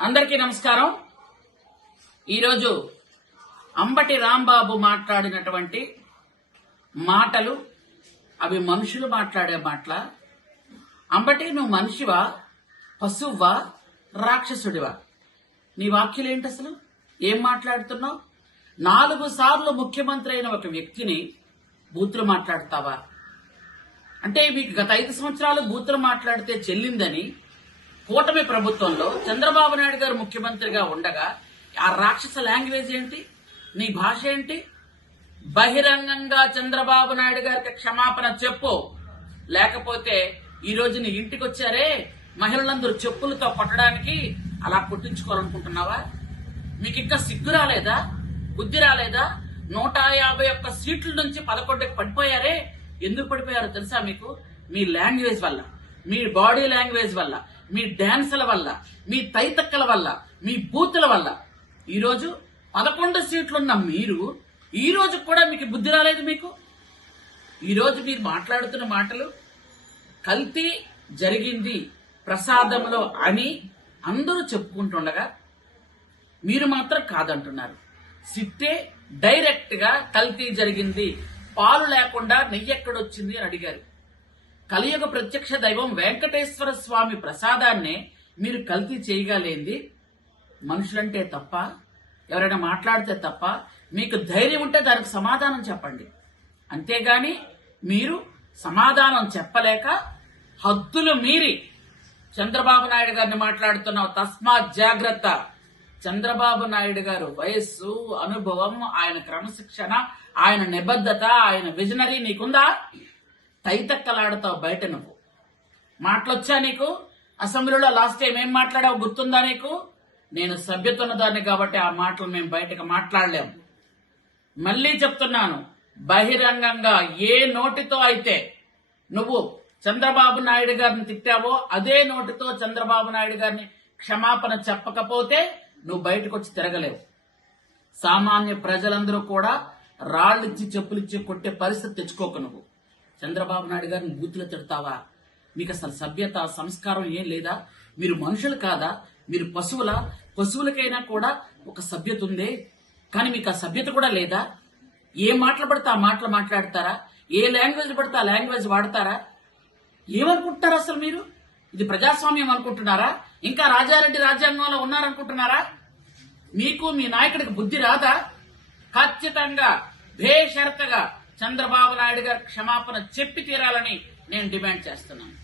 అందరికీ నమస్కారం. ఈరోజు అంబటి రాంబాబు మాట్లాడినటువంటి మాటలు అవి మనుషులు మాట్లాడే మాటల. అంబటి నువ్వు మనిషివా? పశువువా? రాక్షసుడివా? నీ వాక్యలు ఏంటి అసలు? ఏం మాట్లాడుతున్నావు? నాలుగు సార్లు ముఖ్యమంత్రి అయిన ఒక వ్యక్తిని బూతులు మాట్లాడతావా? అంటే మీకు గత ఐదు సంవత్సరాలు బూతులు మాట్లాడితే చెల్లిందని కూటమి ప్రభుత్వంలో చంద్రబాబు నాయుడు గారు ముఖ్యమంత్రిగా ఉండగా ఆ రాక్షస లాంగ్వేజ్ ఏంటి? నీ భాష ఏంటి? బహిరంగంగా చంద్రబాబు నాయుడు గారికి క్షమాపణ చెప్పు. లేకపోతే ఈ రోజు నీ ఇంటికి వచ్చారే మహిళలందరూ చెప్పులతో కొట్టడానికి అలా కొట్టించుకోవాలనుకుంటున్నావా? మీకు ఇంకా సిగ్గు రాలేదా? బుద్ధి రాలేదా? నూట యాభై ఒక్క సీట్ల నుంచి పదకొండుకి పడిపోయారే? ఎందుకు పడిపోయారో తెలుసా మీకు? మీ లాంగ్వేజ్ వల్ల మీ బాడీ లాంగ్వేజ్ వల్ల. మీ డ్యాన్సుల వల్ల మీ తైతక్కల వల్ల మీ బూతుల వల్ల. ఈరోజు పదకొండు సీట్లున్న మీరు ఈరోజు కూడా మీకు బుద్ధి రాలేదు మీకు? ఈరోజు మీరు మాట్లాడుతున్న మాటలు కల్తీ జరిగింది ప్రసాదంలో అని అందరూ చెప్పుకుంటుండగా మీరు మాత్రం కాదంటున్నారు. సిట్టే డైరెక్ట్గా కల్తీ జరిగింది పాలు లేకుండా నెయ్యి ఎక్కడొచ్చింది అని అడిగారు. కలియుగ ప్రత్యక్ష దైవం వెంకటేశ్వర స్వామి ప్రసాదాన్నే మీరు కల్తీ చేయగలేంది మనుషులంటే తప్ప ఎవరైనా మాట్లాడితే తప్ప మీకు ధైర్యం ఉంటే దానికి సమాధానం చెప్పండి. అంతేగాని మీరు సమాధానం చెప్పలేక హద్దులు మీరి చంద్రబాబు నాయుడు గారిని మాట్లాడుతున్నావు తస్మాత్ జాగ్రత్త. చంద్రబాబు నాయుడు గారు వయస్సు అనుభవం ఆయన క్రమశిక్షణ ఆయన నిబద్ధత ఆయన విజనరీ నీకుందా? తైతక్కలాడతావు బయట నువ్వు. మాటలొచ్చా నీకు? అసెంబ్లీలో లాస్ట్ టైం ఏం మాట్లాడావు గుర్తుందా నీకు? నేను సభ్యత ఉన్నదాన్ని కాబట్టి ఆ మాటలు మేము బయటకు మాట్లాడలేము మళ్ళీ చెప్తున్నాను బహిరంగంగా ఏ నోటితో అయితే నువ్వు చంద్రబాబు నాయుడు గారిని తిట్టావో అదే నోటితో చంద్రబాబు నాయుడు గారిని క్షమాపణ చెప్పకపోతే నువ్వు బయటకు వచ్చి తిరగలేవు. సామాన్య ప్రజలందరూ కూడా రాళ్ళిచ్చి చెప్పులిచ్చి కొట్టే పరిస్థితి తెచ్చుకోకు నువ్వు. చంద్రబాబు నాయుడు గారిని బూతులు తిడతావా? మీకు అసలు సభ్యత సంస్కారం ఏం లేదా? మీరు మనుషులు కాదా? మీరు పశువుల? పశువులకైనా కూడా ఒక సభ్యత ఉందే. కానీ మీకు ఆ సభ్యత కూడా లేదా? ఏ మాటలు పడితే ఆ మాటలు మాట్లాడతారా? ఏ లాంగ్వేజ్ పడితే ఆ లాంగ్వేజ్ వాడతారా? ఏమనుకుంటున్నారు అసలు మీరు? ఇది ప్రజాస్వామ్యం అనుకుంటున్నారా? ఇంకా రాజారెడ్డి రాజ్యాంగంలో ఉన్నారనుకుంటున్నారా? మీకు మీ నాయకుడికి బుద్ధి రాదా? ఖచ్చితంగా బేషరతగా చంద్రబాబు నాయుడు గారు క్షమాపణ చెప్పి తీరాలని నేను డిమాండ్ చేస్తున్నాను.